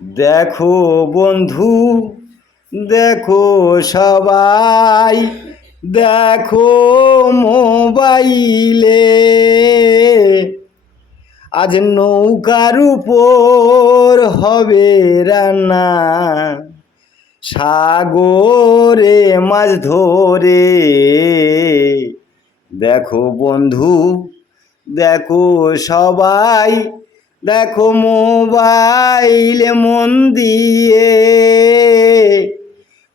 দেখো বন্ধু, দেখো সবাই, দেখো মোবাইলে। আজ নৌকার উপর হবে রান্না, সাগরে মাছ ধরে। দেখো বন্ধু, দেখো সবাই দেখো মোবাইল মন দিয়ে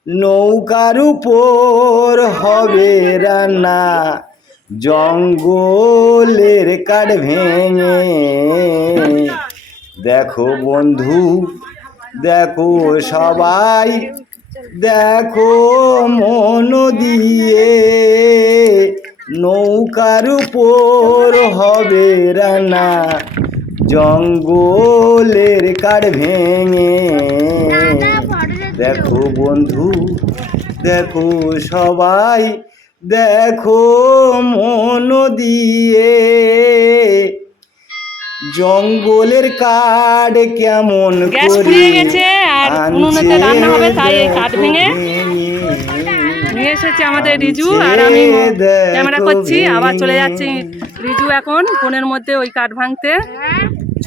নৌকার উপর হবে রান্না। জঙ্গলের কাঠ ভেঙে। দেখো বন্ধু, দেখো সবাই, দেখো মন দিয়ে। নৌকার উপর হবে রান্না। জঙ্গলের কাঠ ভেঙে। দেখো বন্ধু দেখো সবাই দেখো মন দিয়ে। জঙ্গলের কাঠ কেমন গ্যাস ফুরিয়ে গেছে আর উনুনেতে রান্না হবে তাই এই কাঠ ভেঙে। ভেঙে। নিয়ে এসেছে আমাদের রিজু আর আমি ক্যামেরা করছি আবার চলে যাচ্ছি রিজু এখন ফোনের মধ্যে ওই কাঠ ভাঙতে।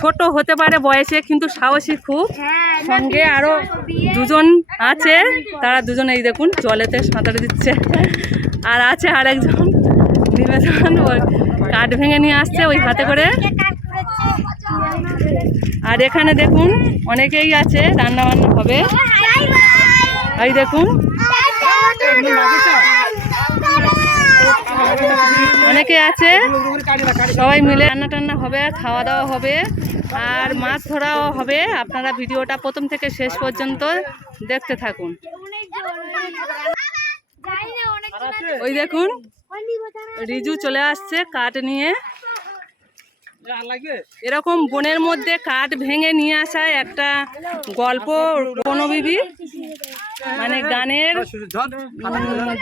ছোট হতে পারে বয়সে, কিন্তু সাহসী খুব। সঙ্গে আরও দুজন আছে। তারা দুজন এই দেখুন, জলেতে সাঁতার দিচ্ছে। আর আছে আরেকজন, নিবেদন ওই কাঠ ভেঙে নিয়ে আসছে ওই হাতে করে। আর এখানে দেখুন, অনেকেই আছে রান্না বান্না হবে। এই দেখুন। অনেকে আছে, সবাই মিলে রান্না টান্না হবে, খাওয়া দাওয়া হবে। আর মাছ ধরাও হবে। আপনারা ভিডিওটা প্রথম থেকে শেষ পর্যন্ত দেখতে থাকুন। ওই দেখুন রিজু চলে আসছে কাঠ নিয়ে। এরকম বনের মধ্যে কাঠ ভেঙে নিয়ে আসা একটা গল্প বনবিবি মানে গানের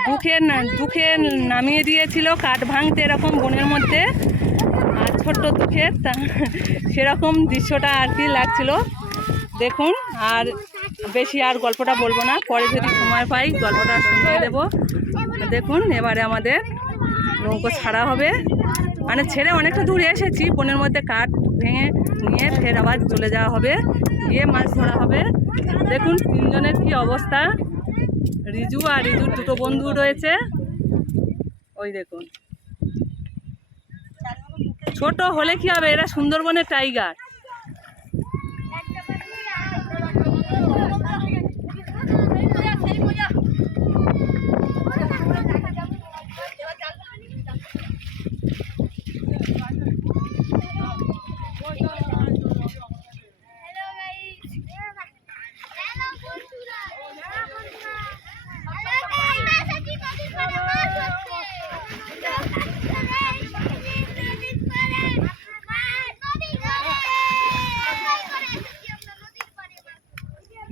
দুঃখে দুঃখে নামিয়ে দিয়েছিল কাঠ ভাঙতে এরকম বনের মধ্যে। আর ছোট্ট দুঃখের সেরকম দৃশ্যটা আর কি লাগছিল। দেখুন, আর বেশি আর গল্পটা বলব না। পরে যদি সময় পাই, গল্পটা শুনিয়ে দেবো। দেখুন, এবারে আমাদের নৌকো ছাড়া হবে। মানে ছেড়ে অনেকটা দূরে এসেছি, বনের মধ্যে কাঠ ভেঙে নিয়ে ফের আবার চলে যাওয়া হবে, গিয়ে মাছ ধরা হবে। দেখুন তিনজনের কি অবস্থা। রিজু আর রিজুর দুটো বন্ধু রয়েছে। ওই দেখুন। ছোট হলে কি হবে? এরা সুন্দরবনের টাইগার।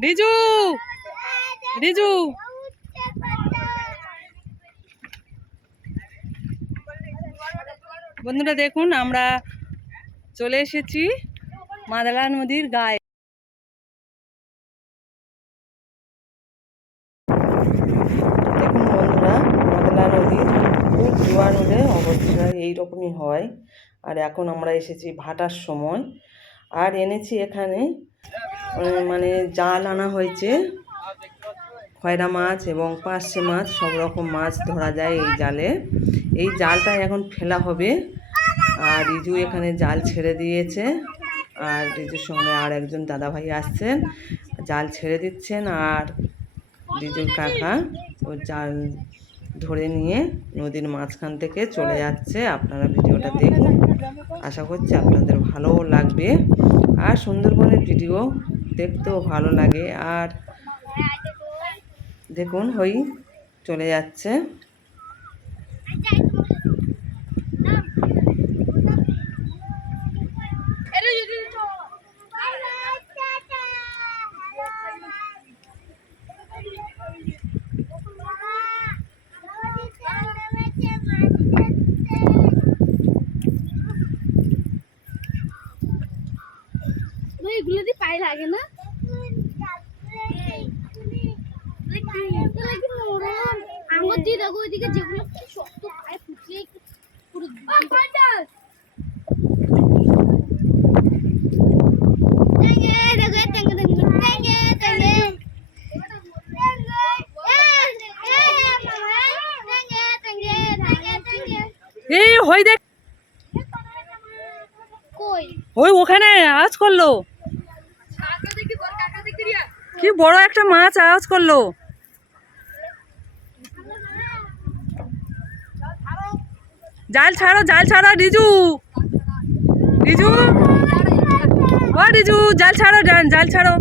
Diju. Diju. বন্ধুরা দেখুন, আমরা চলে এসেছি মাদালা নদীর গায়ে। দেখুন বন্ধুরা, মাদলা খুব এইরকমই হয়। আর এখন আমরা এসেছি ভাটার সময়। আর এনেছি এখানে মানে জাল আনা হয়েছে। খয়রা মাছ এবং পার্শে মাছ, সব রকম মাছ ধরা যায় এই জালে। এই জালটা এখন ফেলা হবে। আর রিজু এখানে জাল ছেড়ে দিয়েছে। আর রিজুর সঙ্গে আর একজন দাদাভাই আসছেন। জাল ছেড়ে দিচ্ছেন আর রিজুর কাকা ও জাল ধরে নিয়ে নদীর মাঝখান থেকে চলে যাচ্ছে। আপনারা ভিডিওটা দেখুন। আশা করছি আপনাদের ভালোও লাগবে। আর সুন্দরবনের ভিডিও দেখতেও ভালো লাগে। আর দেখুন হই চলে যাচ্ছে এগুলো দিয়ে পায়ে লাগে না নদী দেখো ওইদিকে যেগুলো কি শক্ত পায়ে ফুটিয়ে পুরো টেঙ্গে দেখো টেঙ্গে টেঙ্গে টেঙ্গে টেঙ্গে এই হই দেখ কই ওই ওখানে আওয়াজ করল। কি বড় একটা মাছ আওয়াজ করল। জাল ছাড়ো জাল ছাড়ো, রিজু। রিজু। ও রিজু, জাল ছাড়ো জাল ছাড়ো।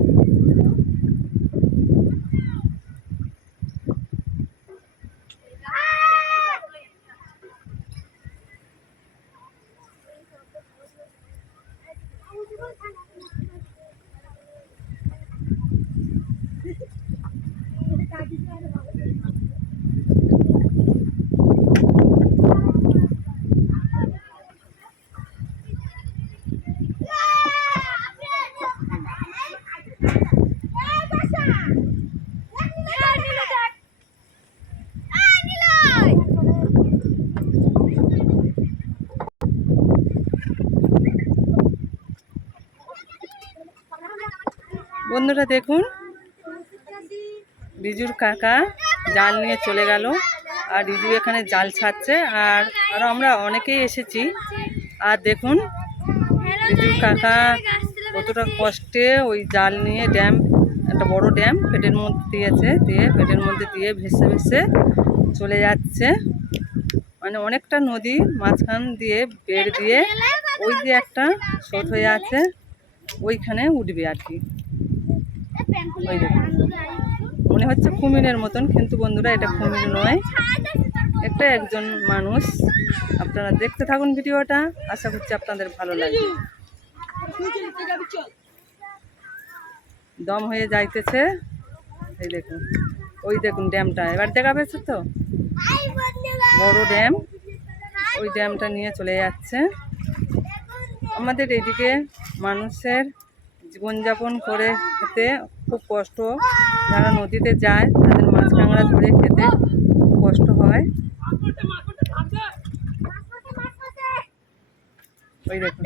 বন্ধুরা দেখুন, রিজুর কাকা জাল নিয়ে চলে গেল। আর রিজু এখানে জাল ছাড়ছে, আর আরও আমরা অনেকেই এসেছি। আর দেখুন, রিজুর কাকা কতটা কষ্টে ওই জাল নিয়ে ড্যাম, একটা বড় ড্যাম পেটের মধ্যে দিয়েছে, দিয়ে পেটের মধ্যে দিয়ে ভেসে ভেসে চলে যাচ্ছে। মানে অনেকটা নদী মাঝখান দিয়ে বের দিয়ে ওই যে একটা শোট হয়ে আছে, ওইখানে উঠবে আর কি। মনে হচ্ছে কুমিরের মতন, কিন্তু বন্ধুরা এটা কুমির নয়। এটা একজন মানুষ। আপনারা দেখতে থাকুন ভিডিওটা, আশা করছি আপনাদের ভালো লাগবে। দম হয়ে যাইতেছে। এই দেখুন, ওই দেখুন ড্যামটা। এবার দেখা পেয়েছে তো? বড় ড্যাম। ওই ড্যামটা নিয়ে চলে যাচ্ছে। আমাদের এদিকে মানুষের জীবনযাপন করে খেতে খুব কষ্ট। যারা নদীতে যায় তাদের মাছ কাঁকড়া ধরে খেতে খুব কষ্ট হয়। ওই দেখুন।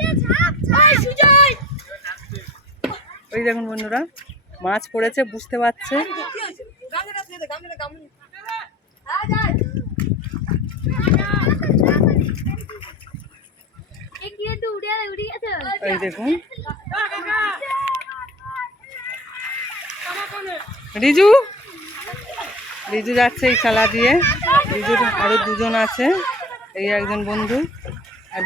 ওই দেখুন বন্ধুরা মাছ পড়েছে বুঝতে পারছে। ওই দেখুন। রিজু? রিজু যাচ্ছে এই চালা দিয়ে। রিজুর আরও দুজন আছে এই একজন বন্ধু। আর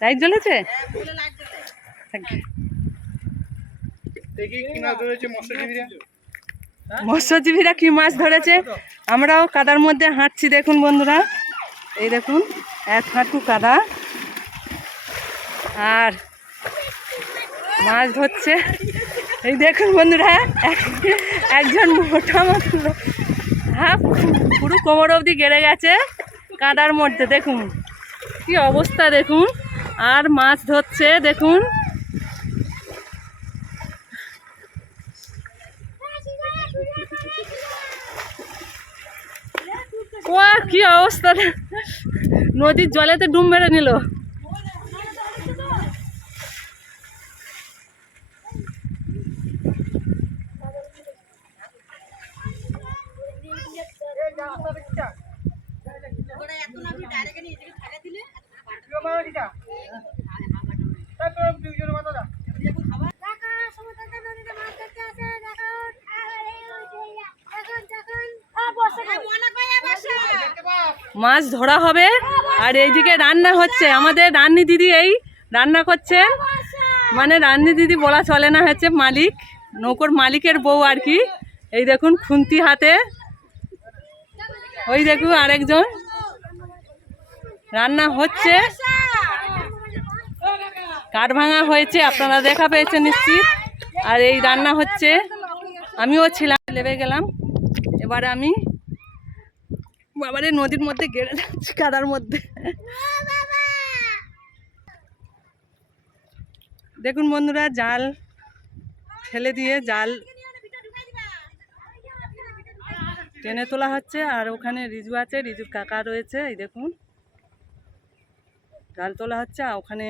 লাইট জ্বলেছে? মৎস্যজীবীরা কি মাছ ধরেছে? আমরাও কাদার মধ্যে হাঁটছি দেখুন বন্ধুরা। এই দেখুন, এক হাঁটু কাদা। আর মাছ ধরছে। এই দেখুন বন্ধুরা, এক- একজন মোটা মতো হাফ পুরো কোমর অবধি গেড়ে গেছে কাদার মধ্যে, দেখুন। কি অবস্থা দেখুন। আর মাছ ধরছে, দেখুন। ও কি অবস্থা? নদীর জলেতে ডুব মেরে নিল। মাছ ধরা হবে। আর এইদিকে রান্না হচ্ছে। আমাদের রান্নি দিদি এই রান্না করছে। মানে রান্নি দিদি বলা চলে না, হচ্ছে মালিক। নৌকোর মালিকের বউ আর কি। এই দেখুন, খুন্তি হাতে। ওই দেখুন, আরেকজন। রান্না হচ্ছে। কাঠ ভাঙা হয়েছে, আপনারা দেখা পেয়েছেন নিশ্চিত। আর এই রান্না হচ্ছে। আমিও ছিলাম, লেবে গেলাম। এবারে আমি বাবারে নদীর মধ্যে গেড়ে যাচ্ছে কাদার মধ্যে। দেখুন বন্ধুরা, জাল ফেলে দিয়ে জাল টেনে তোলা হচ্ছে, আর ওখানে রিজু আছে, রিজুর কাকা রয়েছে, এই দেখুন। জাল তোলা হচ্ছে, আর ওখানে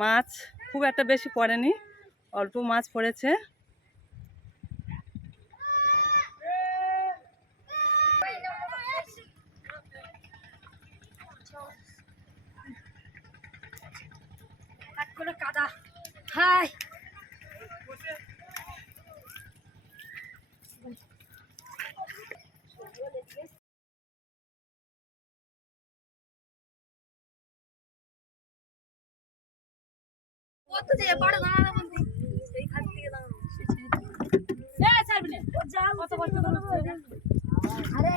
মাছ খুব একটা বেশি পড়েনি, অল্প মাছ পড়েছে কাদা হাই কত দিয়ে বড় দাঁড়ানো বন্ধু সেই খাট থেকে দাঁড়ানো এ ছাড়বি না যা কত কষ্ট আরে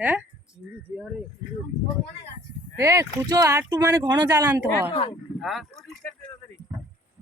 হ্যাঁ এ আর একটু মানে ঘন জাল আনতে হয়?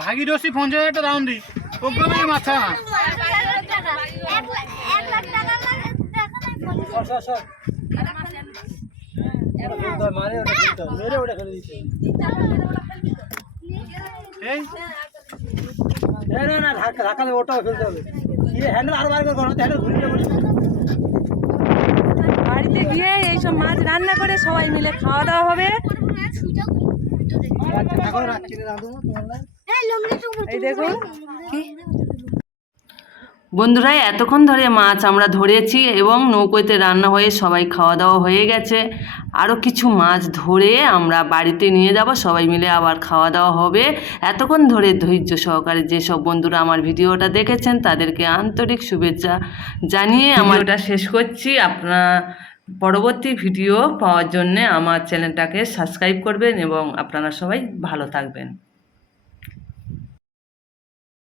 ভাগীরথী পঞ্চাশ একটা রাউন্ড দি ওগুলো মাছা এক লাখ টাকা এক লাখ এক লাখ টাকা লাগে টাকা এই না না ধাক্কা ধাক্কা দিয়ে ওটা ফেলতে হবে। হ্যান্ডেল আরও বার করে হ্যান্ডেল ঘুরে বাড়িতে গিয়ে এইসব মাছ রান্না করে সবাই মিলে খাওয়া দাওয়া হবে এই বন্ধুরা এতক্ষণ ধরে মাছ আমরা ধরেছি এবং নৌকোতে রান্না হয়ে সবাই খাওয়া দাওয়া হয়ে গেছে। আরও কিছু মাছ ধরে আমরা বাড়িতে নিয়ে যাব সবাই মিলে আবার খাওয়া দাওয়া হবে। এতক্ষণ ধরে ধৈর্য সহকারে যেসব বন্ধুরা আমার ভিডিওটা দেখেছেন তাদেরকে আন্তরিক শুভেচ্ছা জানিয়ে আমার ওটা শেষ করছি। আপনারা পরবর্তী ভিডিও পাওয়ার জন্যে আমার চ্যানেলটাকে সাবস্ক্রাইব করবেন এবং আপনারা সবাই ভালো থাকবেন।